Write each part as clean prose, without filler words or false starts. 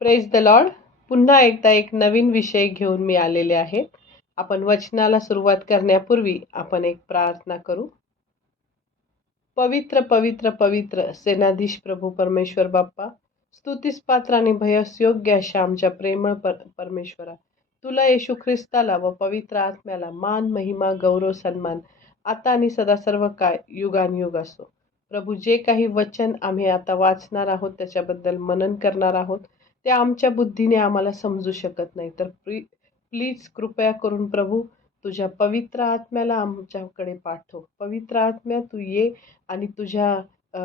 Praise the Lord. पुन्हा एकदा एक नवीन विषय घेऊन मी आलेले आहे. आपण वचनाला सुरुवात करण्यापूर्वी आपण एक प्रार्थना करू. पवित्र पवित्र पवित्र सेनाधीश प्रभू परमेश्वर बाप्पा, स्तुतीस पात्र आणि भयस योग्य अशा आमच्या प्रेमळ परमेश्वरा, तुला येशू ख्रिस्ताला व पवित्र आत्म्याला मान, महिमा, गौरव, सन्मान आता आणि सदा सर्व काय युगानुयुग असो. प्रभू, जे काही वचन आम्ही आता वाचणार आहोत, त्याच्याबद्दल मनन करणार आहोत, ते आमच्या बुद्धीने आम्हाला समजू शकत नाही. तर प्लीज कृपया करून प्रभू, तुझ्या पवित्र आत्म्याला आमच्याकडे पाठव. पवित्र आत्म्या, तू ये आणि तुझ्या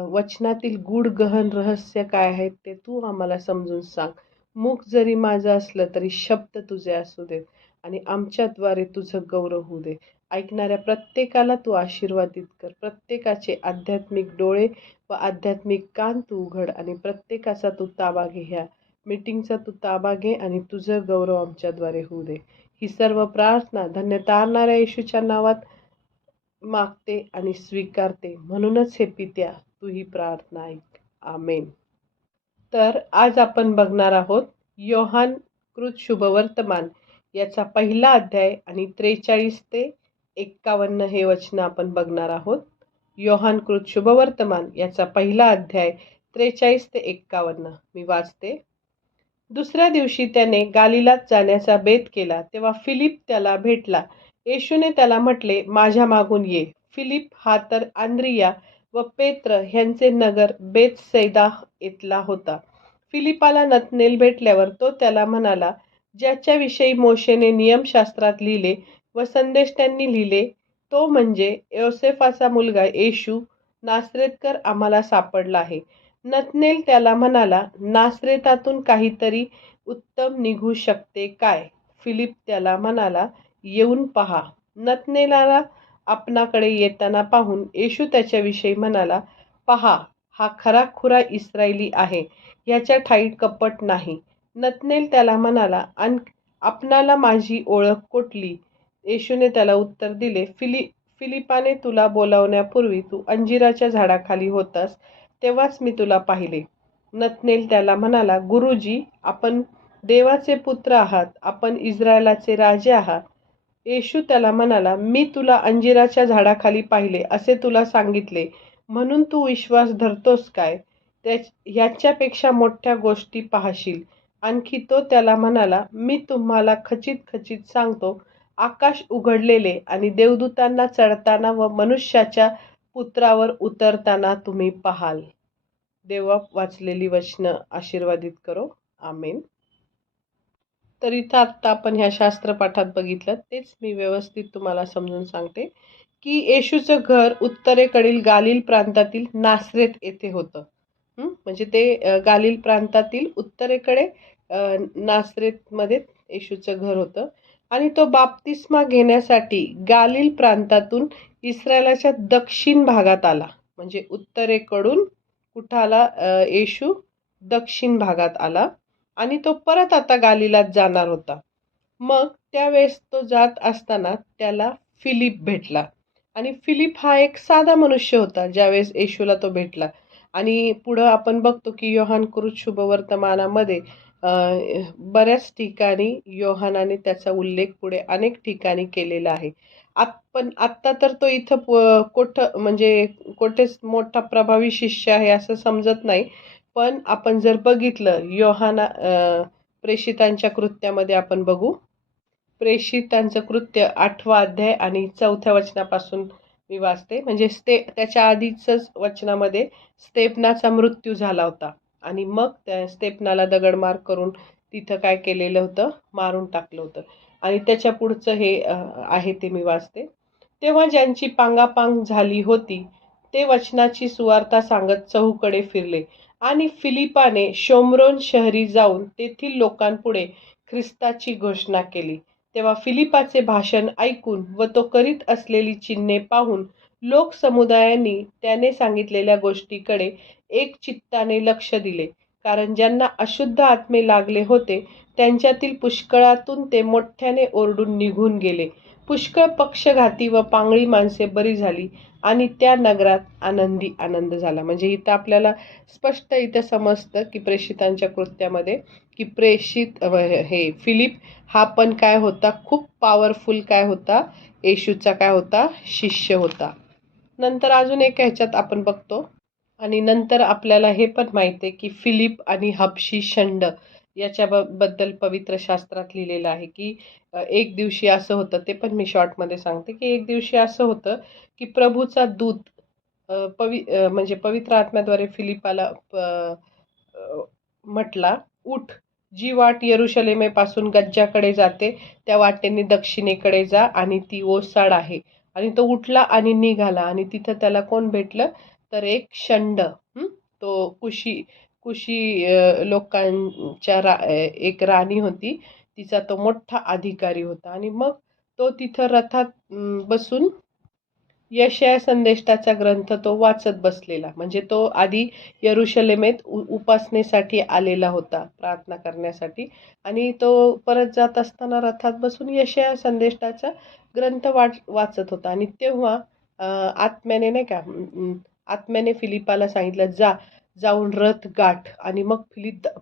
वचनातील गूढ गहन रहस्य काय आहेत ते तू आम्हाला समजून सांग. मुख जरी माझं असलं तरी शब्द तुझे असू देत आणि आमच्याद्वारे तुझं गौरव होऊ दे. ऐकणाऱ्या प्रत्येकाला तू आशीर्वादित कर. प्रत्येकाचे आध्यात्मिक डोळे व आध्यात्मिक कान तू उघड आणि प्रत्येकाचा तू ताबा घे. ह्या मीटिंगचा तू ताबा घे आणि तुझं गौरव आमच्याद्वारे होऊ दे. ही सर्व प्रार्थना धन्य तारणाऱ्या येशूच्या नावात मागते आणि स्वीकारते. म्हणूनच हे पित्या, तू ही प्रार्थना ऐक. आमेन. तर आज आपण बघणार आहोत योहान कृत शुभवर्तमान याचा पहिला अध्याय आणि 43 ते 51 हे वचन आपण बघणार आहोत. योहान कृत शुभवर्तमान याचा पहिला अध्याय 43 ते 51 मी वाचते. दुसऱ्या दिवशी त्याने गालिलात जाण्याचा बेत केला. तेव्हा फिलिप त्याला भेटला. येशूने त्याला म्हटले, माझ्या मागून ये. फिलिप हा तर आंद्रिया व पेत्र ह्यांचे नगर बेतसैदा इथला होता. फिलिपाला नतनेल भेटल्यावर तो त्याला म्हणाला, ज्याच्याविषयी मोशेने नियमशास्त्रात लिहिले व संदेश त्यांनी लिहिले, तो म्हणजे योसेफाचा मुलगा येशू नासरेतकर आम्हाला सापडला आहे. नतनेल त्याला म्हणाला, नासरेतातून काहीतरी उत्तम निघू शकते काय? फिलिप त्याला म्हणाला, येऊन पहा. नतनेलाला आपणाकडे येताना पाहून येशू त्याच्याविषयी म्हणाला, पहा, हा खराखुरा इस्रायली आहे, ह्याच्या ठाईत कपट नाही. नतनेल त्याला म्हणाला, आपणाला माझी ओळख कोठली? येशूने त्याला उत्तर दिले, फिलिपाने तुला बोलावण्यापूर्वी तू अंजिराच्या झाडाखाली होतास, तेव्हाच मी तुला पाहिले. नतनेल त्याला म्हणाला, गुरुजी, आपण देवाचे पुत्र आहात, आपण इस्रायलाचे राजे आहात. येशू त्याला म्हणाला, मी तुला अंजिराच्या झाडाखाली पाहिले असे तुला सांगितले, म्हणून तू विश्वास धरतोस काय? ह्याच्यापेक्षा मोठ्या गोष्टी पाहशील. आणखी तो त्याला म्हणाला, मी तुम्हाला खचित खचित सांगतो, आकाश उघडलेले आणि देवदूतांना चढताना व मनुष्याच्या पुत्रावर उतरताना तुम्ही पाहाल. देवा वाचलेली वचनं आशीर्वादित करो. आमेन. तर इथं आत्ता आपण ह्या शास्त्रपाठात बघितलं तेच मी व्यवस्थित तुम्हाला समजून सांगते की येशूचं घर उत्तरेकडील गालिल प्रांतातील नासरेत येथे होतं. म्हणजे ते गालिल प्रांतातील उत्तरेकडे नासरेतमध्ये येशूचं घर होतं आणि तो बाप्तिस्मा घेण्यासाठी गालिल प्रांतातून इस्रायलाच्या दक्षिण भागात आला. म्हणजे उत्तरेकडून कुठं आला? येशू दक्षिण भागात आला आणि तो परत आता गालिलात जाणार होता. मग त्यावेळेस तो जात असताना त्याला फिलिप भेटला आणि फिलिप हा एक साधा मनुष्य होता ज्यावेळेस येशूला तो भेटला. आणि पुढं आपण बघतो की योहान कृत शुभवर्तमानामध्ये बऱ्याच ठिकाणी योहानाने त्याचा उल्लेख पुढे अनेक ठिकाणी केलेला आहे. पण आत्ता तर तो इथं कुठेच मोठा प्रभावी शिष्य आहे असं समजत नाही. पण आपण जर बघितलं योहाना प्रेषितांच्या कृत्यामध्ये आपण बघू. प्रेषितांचं कृत्य 8वा अध्याय आणि 4थ्या वचनापासून मी वाचते. म्हणजे त्याच्या आधीच वचनामध्ये स्तेफनाचा मृत्यू झाला होता आणि मग त्या स्तेफनाला दगडमार करून तिथं काय केलेलं होतं? मारून टाकलं होतं. आणि त्याच्या पुढचं हे आहे ते मी वाचते. तेव्हा ज्यांची पांगापांग झाली होती ते वचनाची सुवार्ता सांगत चहूकडे फिरले आणि फिलिपाने शोम्रोन शहरी जाऊन तेथील लोकांपुढे ख्रिस्ताची घोषणा केली. तेव्हा फिलिपाचे भाषण ऐकून व तो करीत असलेली चिन्हे पाहून लोक समुदायांनी त्याने सांगितलेल्या गोष्टीकडे एक चित्ताने लक्ष दिले. कारण ज्यांना अशुद्ध आत्मे लागले होते त्यांच्यातील पुष्कळातून ते मोठ्याने ओरडून निघून गेले. पुष्कळ पक्षघाती व पांगळी माणसे बरी झाली आणि त्या नगरात आनंदी आनंद झाला. म्हणजे इथं आपल्याला स्पष्ट इथं समजतं की प्रेषितांच्या कृत्यामध्ये की हे फिलिप हा पण काय होता, खूप पॉवरफुल काय होता, येशूचा काय होता, शिष्य होता. नंतर अजून एक ह्याच्यात आपण बघतो आणि नंतर आपल्याला हे पण माहिती आहे की फिलिप आणि हबशी शंड बद्दल पवित्र शास्त्रात लिहिलेलं आहे की एक दिवशी असं होतं, ते पण मी शॉर्टमध्ये सांगते की एक दिवशी असं होतं की प्रभूचा दूत म्हणजे पवित्र आत्म्याद्वारे फिलिपाला म्हटला, उठ, जी वाट यरुशलेमेपासून गज्जाकडे जाते त्या वाटेने दक्षिणेकडे जा आणि ती ओसाड आहे. आणि तो उठला आणि निघाला आणि तिथं त्याला कोण भेटलं, तर एक षंड, तो कुशी लोकांच्या एक राणी होती, तिचा तो मोठा अधिकारी होता. आणि मग तो तिथं रथात बसून यशया संदेष्टाचा ग्रंथ तो वाचत बसलेला. म्हणजे तो आधी यरुशलेमेत उपासनेसाठी आलेला होता, प्रार्थना करण्यासाठी. आणि तो परत जात असताना रथात बसून यशया संदेष्टाचा ग्रंथ वाचत होता. आणि तेव्हा आत्म्याने नाही का, आत्म्याने फिलिपाला सांगितलं, जाऊन रथ गाठ. आणि मग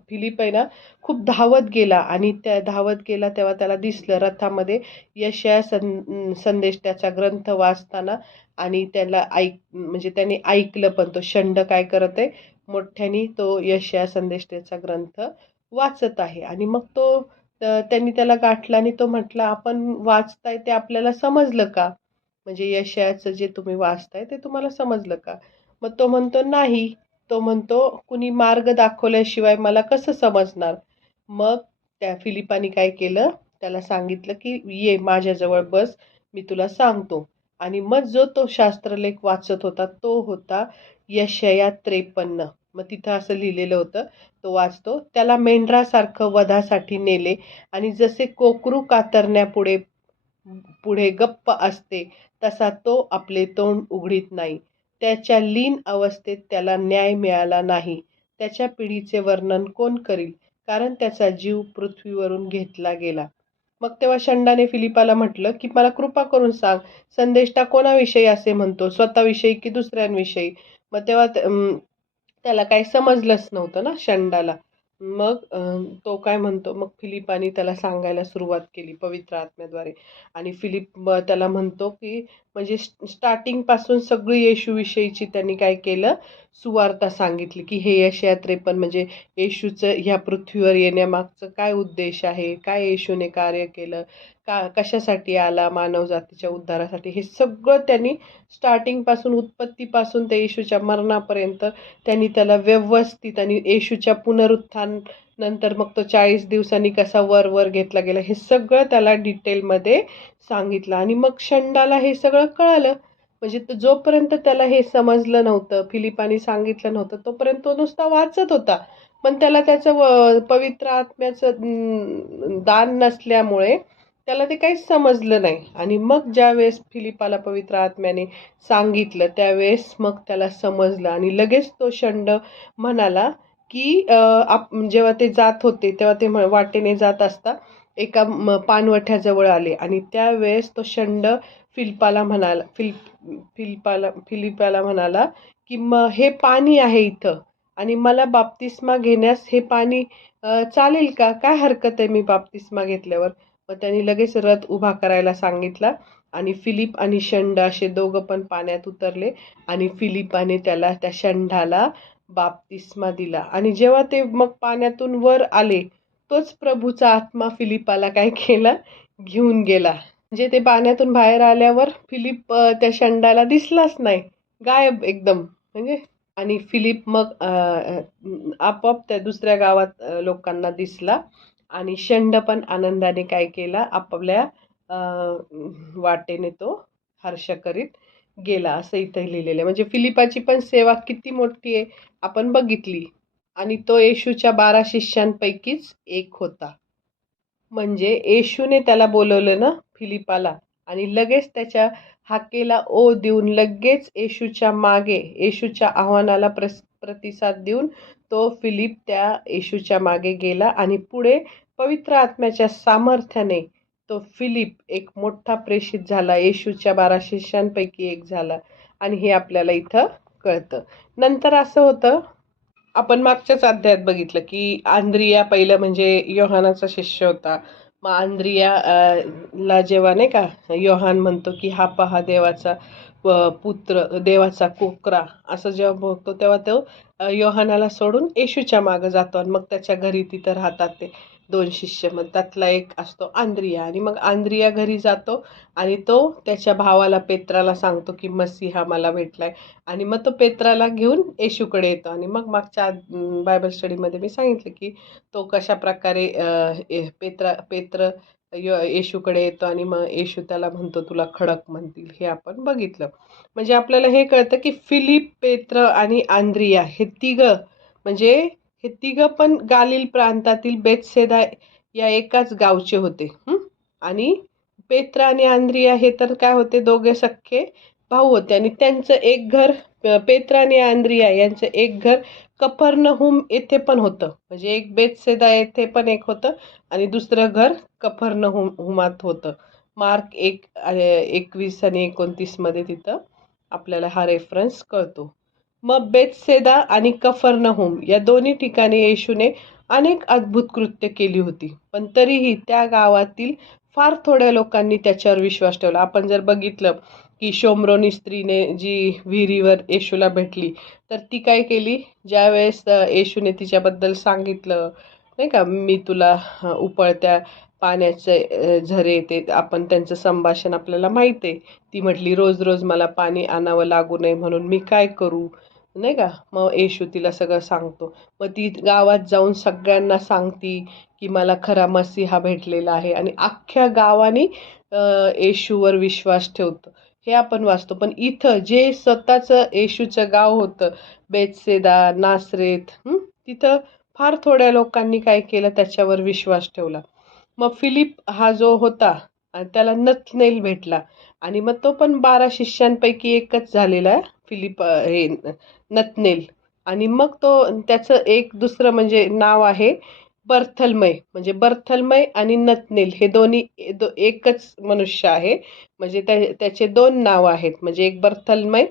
फिलिप आहे ना खूप धावत गेला आणि त्या धावत गेला तेव्हा त्याला दिसलं रथामध्ये यशया संदेष्टाचा ग्रंथ वाचताना. आणि त्याला म्हणजे त्याने ऐकलं पण, तो षंड काय करत आहे, मोठ्याने तो यशया संदेष्टाचा ग्रंथ वाचत आहे. आणि मग त्यांनी त्याला गाठला आणि तो म्हटला, आपण वाचताय ते आपल्याला समजलं का, म्हणजे यशयाचं जे तुम्ही वाचताय ते तुम्हाला समजलं का. मग तो म्हणतो नाही. तो म्हणतो, कुणी मार्ग दाखवल्याशिवाय मला कसं समजणार. मग त्या फिलिपानी काय केलं, त्याला सांगितलं की ये माझ्याजवळ बस, मी तुला सांगतो. आणि मग जो तो शास्त्रलेख वाचत होता तो होता यशया 53. मग तिथं असं लिहिलेलं होतं, तो वाचतो, त्याला मेंढरासारखं वधासाठी नेले आणि जसे कोकरू कातरण्यापुढे पुढे गप्प असते तसा तो आपले तोंड उघडीत नाही. त्याच्या लीन अवस्थेत त्याला न्याय मिळाला नाही. त्याच्या पिढीचे वर्णन कोण करील, कारण त्याचा जीव पृथ्वीवरून घेतला गेला. मग तेव्हा षंडाने फिलिपाला म्हटलं की मला कृपा करून सांग, संदेष्टा कोणाविषयी असे म्हणतो, स्वतःविषयी की दुसऱ्यांविषयी. मग तेव्हा त्याला काही समजलंच नव्हतं ना षंडाला. मग तो काय म्हणतो, मग फिलिपानी त्याला सांगायला सुरुवात केली पवित्र आत्म्याद्वारे. आणि फिलिप त्याला म्हणतो की म्हणजे स्टार्टिंग पासून सगळी येशूविषयीची त्यांनी काय केलं, सुवार्ता सांगितली की हे यशया 53 म्हणजे येशूचं ह्या पृथ्वीवर येण्यामागचं काय उद्देश आहे, काय येशूने कार्य केलं, कशासाठी आला, मानव जातीच्या उद्धारासाठी, हे सगळं त्यांनी स्टार्टिंगपासून, उत्पत्तीपासून ते येशूच्या मरणापर्यंत त्यांनी त्याला व्यवस्थित, आणि येशूच्या पुनरुत्थान नंतर मग तो 40 दिवसांनी कसा वर घेतला गेला, हे सगळं त्याला डिटेलमध्ये सांगितलं. आणि मग षंडाला हे सगळं कळालं. म्हणजे जोपर्यंत त्याला हे समजलं नव्हतं, फिलिपानी सांगितलं नव्हतं, तोपर्यंत तो नुसता वाचत होता. पण त्याला त्याचं पवित्र आत्म्याचं दान नसल्यामुळे त्याला ते काहीच समजलं नाही. आणि मग ज्या वेळेस फिलिपाला पवित्र आत्म्याने सांगितलं त्यावेळेस मग त्याला समजलं. आणि लगेच तो षंड म्हणाला की जेव्हा ते जात होते तेव्हा ते वाटेने जात असता एका पाणवठ्याजवळ आले. आणि त्यावेळेस तो षंड फिलिपाला म्हणाला की हे पाणी आहे इथं आणि मला बाप्तिस्मा घेण्यास हे पाणी चालेल का, काय हरकत आहे मी बाप्तिस्मा घेतल्यावर. मग त्यांनी लगेच रथ उभा करायला सांगितला आणि फिलिप आणि षंड असे दोघं पण पाण्यात उतरले आणि फिलिपाने त्या षंडाला बाप्तिस्मा दिला. आणि जेव्हा ते मग पाण्यातून वर आले, तोच प्रभूचा आत्मा फिलिपाला काय केला, घेऊन गेला. म्हणजे ते पाण्यातून बाहेर आल्यावर फिलिप त्या षंडाला दिसलाच नाही, गायब एकदम म्हणजे. आणि फिलिप मग आपोआप त्या दुसऱ्या गावात लोकांना दिसला आणि षंड पण आनंदाने काय केला, आपल्या वाटेने तो हर्ष करीत गेला, असं इथं लिहिलेलं आहे. म्हणजे फिलिपाची पण सेवा किती मोठी आहे आपण बघितली. आणि तो येशूच्या 12 शिष्यांपैकीच एक होता. म्हणजे येशूने त्याला बोलवलं ना फिलिपाला, आणि लगेच त्याच्या हाकेला ओ देऊन लगेच येशूच्या मागे, येशूच्या आव्हानाला प्रतिसाद देऊन तो फिलिप त्या येशूच्या मागे गेला आणि पुढे पवित्र आत्म्याच्या सामर्थ्याने तो फिलिप एक मोठा प्रेषित झाला, येशूच्या 12 शिष्यांपैकी एक झाला आणि हे आपल्याला इथं कळतं. नंतर असं होतं, आपण मागच्याच अध्यायात बघितलं की आंद्रिया पहिलं म्हणजे योहानाचा शिष्य होता. मग आंद्रिया ला जेव्हा नाही का योहान म्हणतो की हा पहा देवाचा पुत्र, देवाचा कोकरा, असं जेव्हा बघतो तेव्हा तो योहानाला सोडून येशूच्या मागे जातो आणि मग त्याच्या घरी तिथं राहतात ते 2 शिष्य. मग त्यातला एक असतो आंद्रिया आणि मग आंद्रिया घरी जातो आणि तो त्याच्या भावाला पेत्राला सांगतो की मसीहा मला भेटलाय आणि मग तो पेत्राला घेऊन येशूकडे येतो. आणि मग मागच्या बायबल स्टडीमध्ये मी सांगितलं की तो कशा प्रकारे पेत्र येशूकडे येतो आणि मग येशू त्याला म्हणतो तुला खडक म्हणतील, हे आपण बघितलं. म्हणजे आपल्याला हे कळतं की फिलिप, पेत्र आणि आंद्रिया हे तिघं म्हणजे हे तिघं पण गालिल प्रांतातील बेतसेदा या एकाच गावचे होते. आणि पेत्र आणि आंद्रिया हे तर काय होते, दोघे सख्खे भाऊ होते आणि त्यांचं एक घर पेत्र आणि आंद्रिया यांचं एक घर कफरनहूम येथे पण होतं. म्हणजे एक बेतसेदा येथे पण एक होतं आणि दुसरं घर कफरनहूमात होतं. मार्क 21 आणि 29 मध्ये तिथं आपल्याला हा रेफरन्स कळतो. मग बेतसेदा आणि कफरनहूम या दोन्ही ठिकाणी येशूने अनेक अद्भुत कृत्य केली होती, पण तरीही त्या गावातील फार थोड्या लोकांनी त्याच्यावर विश्वास ठेवला. आपण जर बघितलं की शोमरोनी स्त्रीने जी विहिरीवर येशूला भेटली, तर ती काय केली, ज्यावेळेस येशूने तिच्याबद्दल सांगितलं नाही का, मी तुला उपळत्या पाण्याचे झरे, ते आपण त्यांचं संभाषण आपल्याला माहिती आहे. ती म्हटली रोज रोज मला पाणी आणावं लागू नये म्हणून मी काय करू, नाही का. मग येशू तिला सगळं सांगतो. मग ती गावात जाऊन सगळ्यांना सांगती की मला खरा मसीहा भेटलेला आहे आणि अख्ख्या गावाने येशूवर विश्वास ठेवतो, हे आपण वाचतो. पण इथं जे स्वतःचं येशूचं गाव होतं, बेतसेदा, नासरेत, तिथं फार थोड्या लोकांनी काय केलं, त्याच्यावर विश्वास ठेवला. मग फिलिप हा जो होता त्याला नतनेल भेटला आणि मग तो पण 12 शिष्यांपैकी एकच झालेला आहे, फिलिप हे नतनेल. आणि मग तो त्याचं एक दुसरं म्हणजे नाव आहे बर्थलमय. म्हणजे बर्थलमय आणि नतनेल हे दोन्ही एकच मनुष्य आहे. म्हणजे त्याचे 2 नाव आहेत, म्हणजे एक बर्थलमय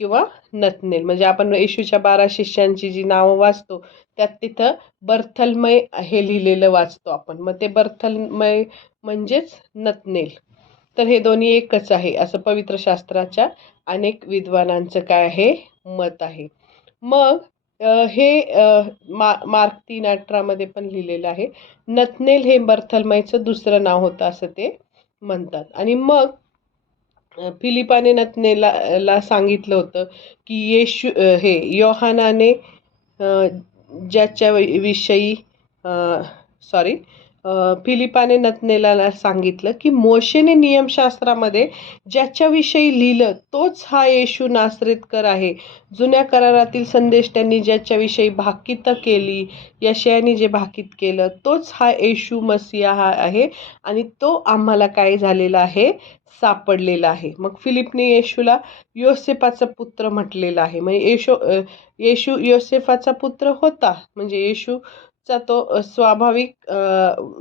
किंवा नतनेल. म्हणजे आपण येशूच्या 12 शिष्यांची जी नावं वाचतो त्यात तिथं बर्थलमय हे लिहिलेलं वाचतो आपण. मग ते बर्थलमय म्हणजेच नतनेल. तर हे दोन्ही एकच आहे असं पवित्र शास्त्राच्या अनेक विद्वानांचं काय आहे, मत आहे. मग हे मार्क 3:18 मध्ये पण लिहिलेलं आहे, नतनेल हे बर्थलमयचं दुसरं नाव होतं असं ते म्हणतात. आणि मग फिलिपाने नतनेला सांगितलं होतं की येशू हे योहानाने ज्याच्या विषयी सॉरी फिलिपाने नतनेलाला सांगितलं की मोशेने नियमशास्त्रामध्ये ज्याच्याविषयी लिहिलं तोच हा येशू नासरेतकर आहे. जुन्या करारातील संदेश त्यांनी ज्याच्याविषयी भाकितं केली, यशायाने जे भाकित केलं तोच हा येशू मसीहा आहे आणि तो आम्हाला काय झालेला आहे, सापडलेला आहे. मग फिलिपने येशूला योसेफाचा पुत्र म्हटलेला आहे. म्हणजे येशू योसेफाचा पुत्र होता, म्हणजे येशूचा तो स्वाभाविक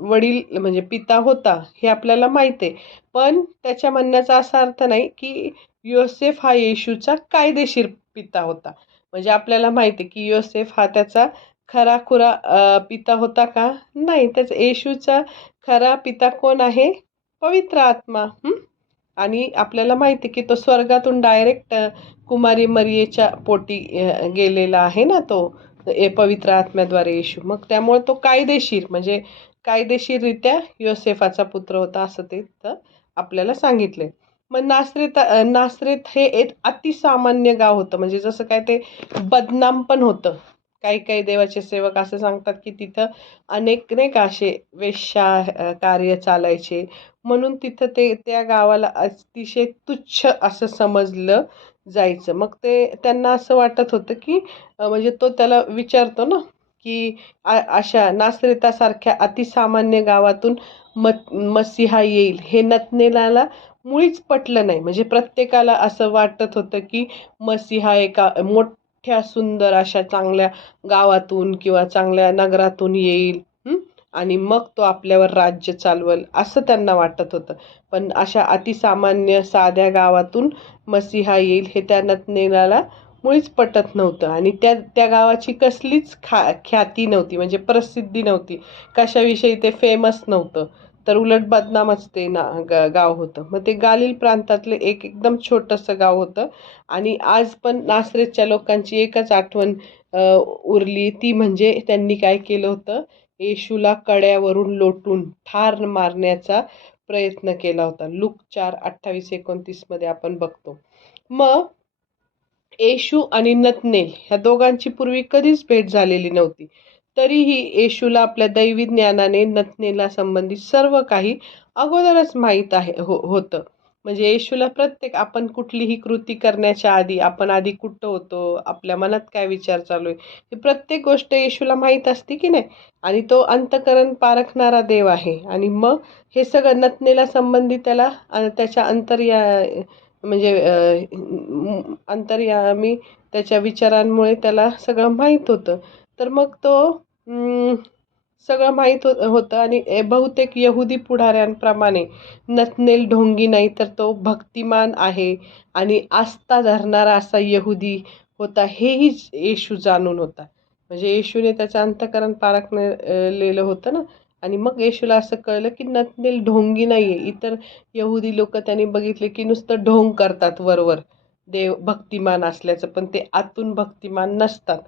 वडील म्हणजे पिता होता, हे आपल्याला माहित आहे. पण त्याच्या म्हणण्याचा असा अर्थ नाही की योसेफ हा येशूचा कायदेशीर पिता होता. म्हणजे आपल्याला माहिती आहे की योसेफ हा त्याचा खराखुरा पिता होता का, नाही. त्याचा येशूचा खरा पिता कोण आहे, पवित्र आत्मा. आणि आपल्याला माहिती आहे की तो स्वर्गातून डायरेक्ट कुमारी मरियेच्या पोटी गेलेला आहे ना, तो पवित्र आत्म्याद्वारे येशू. मग त्यामुळे तो कायदेशीर म्हणजे कायदेशीररित्या योसेफाचा पुत्र होता असं ते आपल्याला सांगितले. मग नासरेत हे एक अतिसामान्य गाव होतं. म्हणजे जसं काय ते बदनाम पण होतं. काही काही देवाचे सेवक असं सांगतात की तिथं अनेक नाही का असे वेश्या कार्य चालायचे, म्हणून तिथं त्या गावाला अतिशय तुच्छ असं समजलं जायचं. मग त्यांना असं वाटत होतं की म्हणजे तो त्याला विचारतो ना की अशा नासरेतासारख्या अतिसामान्य गावातून मसीहा येईल, हे नतनेलाला मुळीच पटलं नाही. म्हणजे प्रत्येकाला असं वाटत होतं की मसीहा एका मोठ्या सुंदर अशा चांगल्या गावातून किंवा चांगल्या नगरातून येईल आणि मग तो आपल्यावर राज्य चालवल असं त्यांना वाटत होतं. पण अशा अतिसामान्य साध्या गावातून मसीहा येईल हे त्या नतनेलाला मुळीच पटत नव्हतं. आणि त्या त्या गावाची कसलीच ख्याती नव्हती, म्हणजे प्रसिद्धी नव्हती. कशाविषयी ते फेमस नव्हतं, तर उलट बदनामच ते गाव होतं. मग ते गालिल प्रांतातले एक एकदम छोटंसं गाव होतं. आणि आज पण नासरेतच्या लोकांची एकच आठवण उरली, ती म्हणजे त्यांनी काय केलं होतं, येशूला कड्यावरून लोटून ठार मारण्याचा प्रयत्न केला होता. लूक 4:28-29 मध्ये आपण बघतो. मग येशू आणि नतनेल ह्या दोघांची पूर्वी कधीच भेट झालेली नव्हती. तरीही येशूला आपल्या दैवी ज्ञानाने नतनेला संबंधित सर्व काही अगोदरच माहीत होतं. म्हणजे येशूला प्रत्येक आपण कुठलीही कृती करण्याच्या आधी आपण आधी कुठं होतो, आपल्या मनात काय विचार चालू आहे, ही प्रत्येक गोष्ट येशूला माहीत असते की नाही. आणि तो अंतःकरण पारखणारा देव आहे. आणि मग हे सगळं नतनेला संबंधित त्याला त्याच्या म्हणजे अंतर्यामी त्याच्या विचारांमुळे त्याला सगळं माहीत होतं. तर मग तो सगळं माहीत होतं. आणि बहुतेक यहुदी पुढाऱ्यांप्रमाणे नतनेल ढोंगी नाही, तर तो भक्तिमान आहे आणि आस्था धरणारा असा यहुदी होता, हेही येशू जाणून होता. म्हणजे येशूने त्याचं अंतःकरण पारखलेलं होतं ना. आणि मग येशूला असं कळलं की नतनेल ढोंगी नाहीये. इतर यहुदी लोक त्यांनी बघितले की नुसतं ढोंग करतात वरवर देव भक्तिमान असल्याचं, पण ते आतून भक्तिमान नसतात.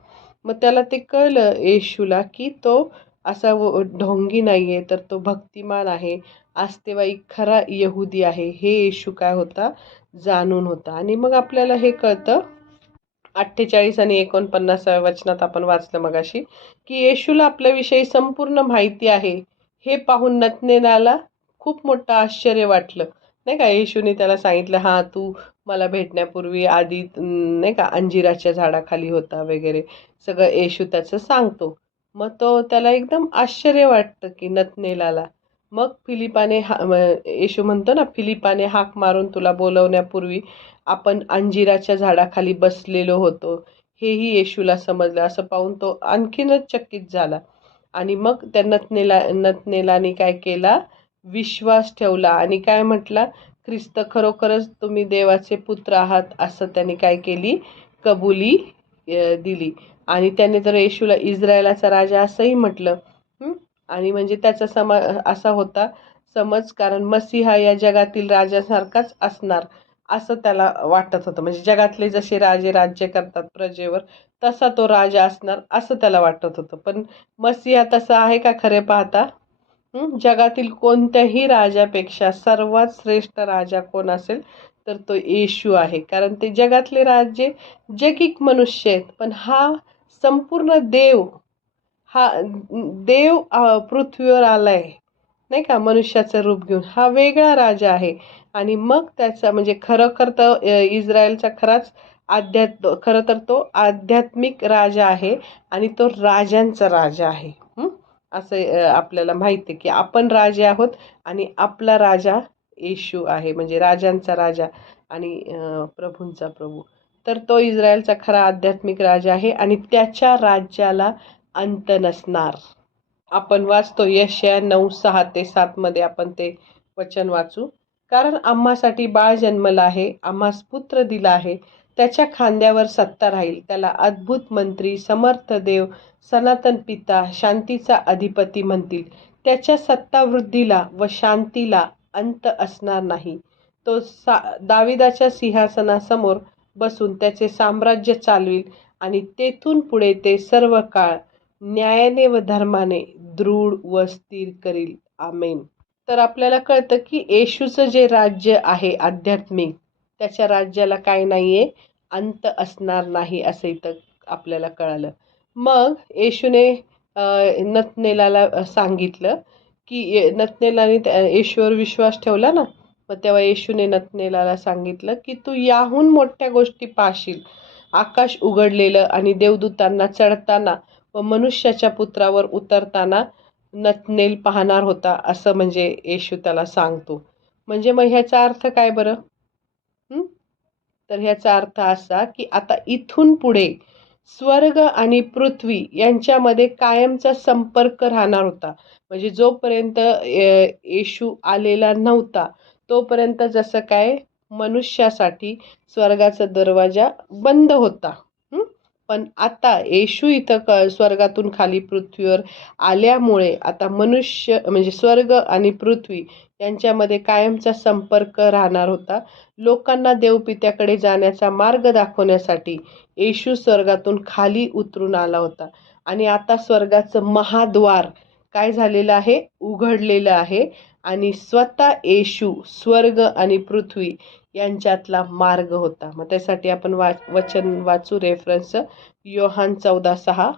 मग त्याला ते कळलं येशूला की तो असा ढोंगी नाहीये, तर तो भक्तिमान आहे, आस्तेवाई खरा यहुदी आहे, हे येशू काय होता, जाणून होता. आणि मग आपल्याला हे कळतं 48 आणि 49व्या वचनात आपण वाचलं मगाशी, की येशूला आपल्याविषयी संपूर्ण माहिती आहे. हे पाहून नतनेलाला खूप मोठं आश्चर्य वाटलं. नाही का, येशूने त्याला सांगितलं, हा तू मला भेटण्यापूर्वी आधी नाही का अंजिराच्या झाडाखाली होता वगैरे, सगळं येशू त्याचं सांगतो. मग तो त्याला एकदम आश्चर्य वाटतं की नतनेलाला. मग येशू म्हणतो ना, फिलिपाने हाक मारून तुला बोलवण्यापूर्वी आपण अंजिराच्या झाडाखाली बसलेलो होतो, हेही येशूला समजलं. असं पाहून तो आणखीनच चकित झाला. आणि मग त्या नतनेलाने काय केला, विश्वास ठेवला आणि काय म्हटला, ख्रिस्त खरोखरच तुम्ही देवाचे पुत्र आहात, असं त्यांनी काय केली, कबुली दिली. आणि त्याने तर येशूला इस्रायलाचा राजा असंही म्हटलं. आणि म्हणजे त्याचा असा होता समज, कारण मसीहा या जगातील राजासारखाच असणार असं त्याला वाटत होतं. म्हणजे जगातले जसे राजे राज्य करतात प्रजेवर, तसा तो राजा असणार असं त्याला वाटत होतं. पण मसीहा तसा आहे का खरे पाहता? जगातील कोणत्याही राजापेक्षा सर्वात श्रेष्ठ राजा कोण असेल, तर तो येशू आहे. कारण ते जगातले राजे जगिक मनुष्य आहेत, पण हा संपूर्ण देव, हा देव पृथ्वीवर आलाय, नाही का, मनुष्याचं रूप घेऊन. हा वेगळा राजा आहे. आणि मग त्याचा म्हणजे खरोखर तर इस्रायलचा खरं तर तो आध्यात्मिक राजा आहे आणि तो राजांचा राजा आहे. असं आपल्याला माहिती आहे की आपण राजे आहोत आणि आपला राजा येशू आहे, म्हणजे राजांचा राजा आणि प्रभूंचा प्रभू. तर तो इस्रायलचा खरा आध्यात्मिक राजा आहे आणि त्याच्या राज्याला अंत नसणार. आपण वाचतो यशया 9:6-7 मध्ये आपण ते वचन वाचू. कारण आम्हासाठी बाळ जन्मला आहे, आम्हास पुत्र दिला आहे, त्याच्या खांद्यावर सत्ता राहील. त्याला अद्भुत मंत्री, समर्थ देव, सनातन पिता, शांतीचा अधिपती म्हणतील. त्याच्या सत्तावृद्धीला व शांतीला अंत असणार नाही. तो दाविदाच्या सिंहासनासमोर बसून त्याचे साम्राज्य चालविल आणि तेथून पुढे ते सर्व काळ न्यायाने व धर्माने दृढ व स्थिर करील. आमेन. तर आपल्याला कळतं की येशूचं जे राज्य आहे आध्यात्मिक, त्याच्या राज्याला काय नाहीये, अंत असणार नाही, असं इथं आपल्याला कळालं. मग येशूने नतनेलाला सांगितलं की नतनेलाने येशूवर विश्वास ठेवला ना. मग तेव्हा येशूने नतनेलाला सांगितलं की तू याहून मोठ्या गोष्टी पाहशील. आकाश उघडलेलं आणि देवदूतांना चढताना व मनुष्याच्या पुत्रावर उतरताना नतनेल पाहणार होता, असं म्हणजे येशू त्याला सांगतो. म्हणजे मग ह्याचा अर्थ काय बरं? तर ह्याचा अर्थ असा की आता इथून पुढे स्वर्ग आणि पृथ्वी यांच्यामध्ये कायमचा संपर्क राहणार होता. म्हणजे जोपर्यंत येशू आलेला नव्हता तोपर्यंत जसं काय मनुष्यासाठी स्वर्गाचा दरवाजा बंद होता. पण आता येशू इथं स्वर्गातून खाली पृथ्वीवर आल्यामुळे आता मनुष्य म्हणजे स्वर्ग आणि पृथ्वी यांच्यामध्ये कायमचा संपर्क राहणार होता. लोकांना देवपित्याकडे जाण्याचा मार्ग दाखवण्यासाठी येशू स्वर्गातून खाली उतरून आला होता. आणि आता स्वर्गाचं महाद्वार काय झालेलं आहे? उघडलेलं आहे. आणि स्वतः येशू स्वर्ग आणि पृथ्वी यांच्यातला मार्ग होता. मग त्यासाठी आपण वचन वाचू. रेफरन्स योहान 14:6.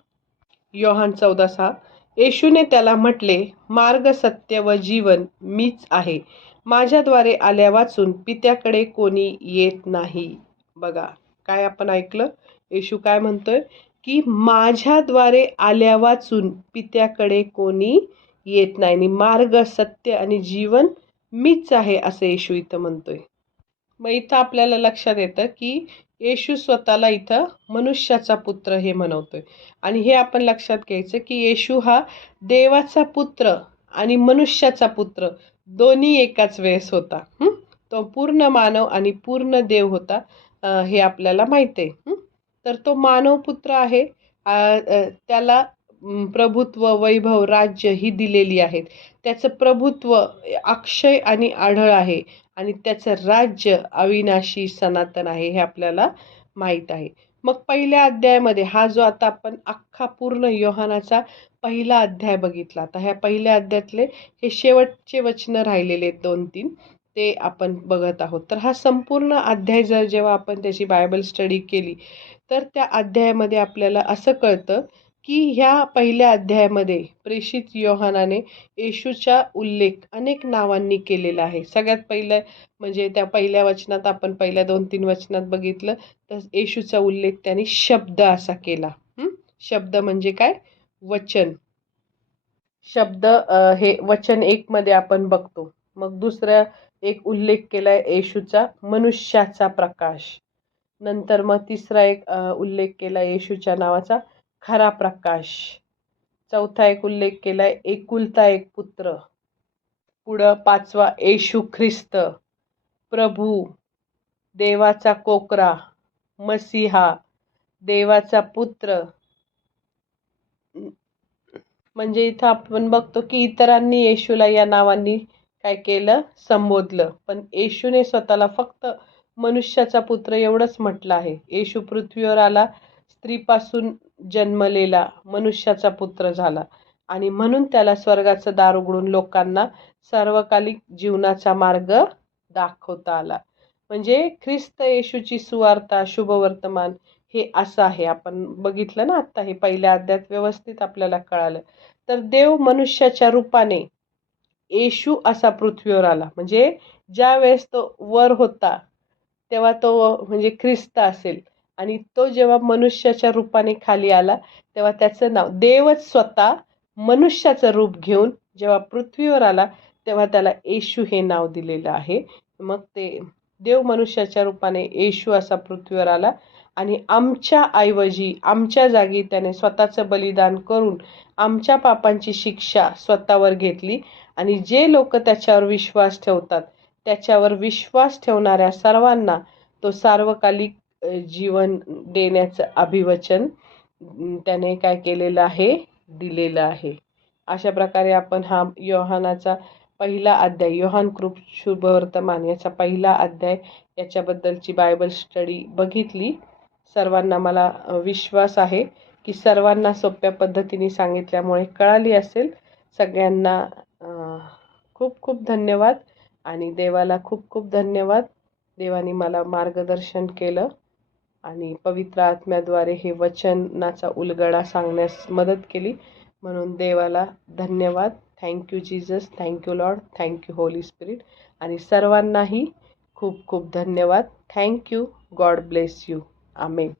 योहान 14:6. येशूने त्याला म्हटले, मार्ग, सत्य व जीवन मीच आहे. माझ्याद्वारे आल्या वाचून पित्याकडे कोणी येत नाही. बघा काय आपण ऐकलं. येशू काय म्हणतोय की माझ्याद्वारे आल्या वाचून पित्याकडे कोणी येत नाही. आणि मार्ग, सत्य आणि जीवन मीच आहे असं येशू इथं म्हणतोय. मग इथं आपल्याला लक्षात येतं की येशू स्वतःला इथं मनुष्याचा पुत्र हे म्हणवतोय. आणि हे आपण लक्षात घ्यायचं की येशू हा देवाचा पुत्र आणि मनुष्याचा पुत्र दोन्ही एकाच वेळेस होता. तो पूर्ण मानव आणि पूर्ण देव होता. हे आपल्याला माहिती आहे. तर तो मानव पुत्र आहे. त्याला प्रभुत्व, वैभव, राज्य ही दिलेली आहेत. त्याचं प्रभुत्व अक्षय आणि आढळ आहे. आणि त्याचं राज्य अविनाशी सनातन आहे हे आपल्याला माहीत आहे. मग पहिल्या अध्यायामध्ये हा जो आता आपण अख्खा पूर्ण योहानाचा पहिला अध्याय बघितला. आता ह्या पहिल्या अध्यायातले हे शेवटचे वचन राहिलेले आहेत 2-3 ते आपण बघत आहोत. तर हा संपूर्ण अध्याय जर जेव्हा आपण त्याची बायबल स्टडी केली तर त्या अध्यायामध्ये आपल्याला असं कळतं की ह्या पहिल्या अध्यायामध्ये प्रेषित योहानाने येशूचा उल्लेख अनेक नावांनी केलेला आहे. सगळ्यात पहिलं म्हणजे त्या पहिल्या वचनात आपण पहिल्या 2-3 वचनात बघितलं तर येशूचा उल्लेख त्याने शब्द असा केला. शब्द म्हणजे काय? वचन. शब्द हे वचन 1 मध्ये आपण बघतो. मग दुसरा एक उल्लेख केलाय येशूचा मनुष्याचा प्रकाश. नंतर मग तिसरा एक उल्लेख केला येशूच्या नावाचा खरा प्रकाश. चौथा एक उल्लेख केलाय एकुलता एक पुत्र. पुढं 5वा येशू ख्रिस्त, प्रभू, देवाचा कोकरा, मसीहा, देवाचा पुत्र. म्हणजे इथं आपण बघतो की इतरांनी येशूला या नावांनी काय केलं? संबोधलं. पण येशूने स्वतःला फक्त मनुष्याचा पुत्र एवढंच म्हटलं आहे. येशू पृथ्वीवर आला, स्त्रीपासून जन्मलेला मनुष्याचा पुत्र झाला आणि म्हणून त्याला स्वर्गाचं दार उघडून लोकांना सार्वकालिक जीवनाचा मार्ग दाखवता आला. म्हणजे ख्रिस्त येशूची सुवार्ता, शुभवर्तमान हे असं आहे. आपण बघितलं ना आता हे पहिल्या अध्यायात व्यवस्थित आपल्याला कळालं. तर देव मनुष्याच्या रूपाने येशू असा पृथ्वीवर आला. म्हणजे ज्या वेळेस तो वर होता तेव्हा तो म्हणजे ख्रिस्त असेल आणि तो जेव्हा मनुष्याच्या रूपाने खाली आला तेव्हा त्याचं नाव देवच स्वतः मनुष्याचं रूप घेऊन जेव्हा पृथ्वीवर आला तेव्हा त्याला येशू हे नाव दिलेलं आहे. मग ते देव मनुष्याच्या रूपाने येशू असा पृथ्वीवर आला आणि आमच्या ऐवजी आमच्या जागी त्याने स्वतःचं बलिदान करून आमच्या पापांची शिक्षा स्वतःवर घेतली आणि जे लोक त्याच्यावर विश्वास ठेवतात त्याच्यावर विश्वास ठेवणाऱ्या सर्वांना तो सार्वकालिक जीवन देण्याचं अभिवचन त्याने काय केलेलं आहे? दिलेलं आहे. अशा प्रकारे आपण हा योहानाचा पहिला अध्याय, योहान कृप शुभवर्तमान याचा पहिला अध्याय याच्याबद्दलची बायबल स्टडी बघितली. सर्वांना मला विश्वास आहे की सर्वांना सोप्या पद्धतीने सांगितल्यामुळे कळाली असेल. सगळ्यांना खूप खूप धन्यवाद आणि देवाला खूप खूप धन्यवाद. देवाने मला मार्गदर्शन केलं आणि पवित्र आत्म्याद्वारे हे वचनाचा उलगडा सांगण्यास मदत केली. म्हणून देवाला धन्यवाद. Thank you Jesus, thank you Lord, thank you Holy spirit. आणि सर्वांनाही खूप खूप धन्यवाद. Thank you. God bless you. Amen.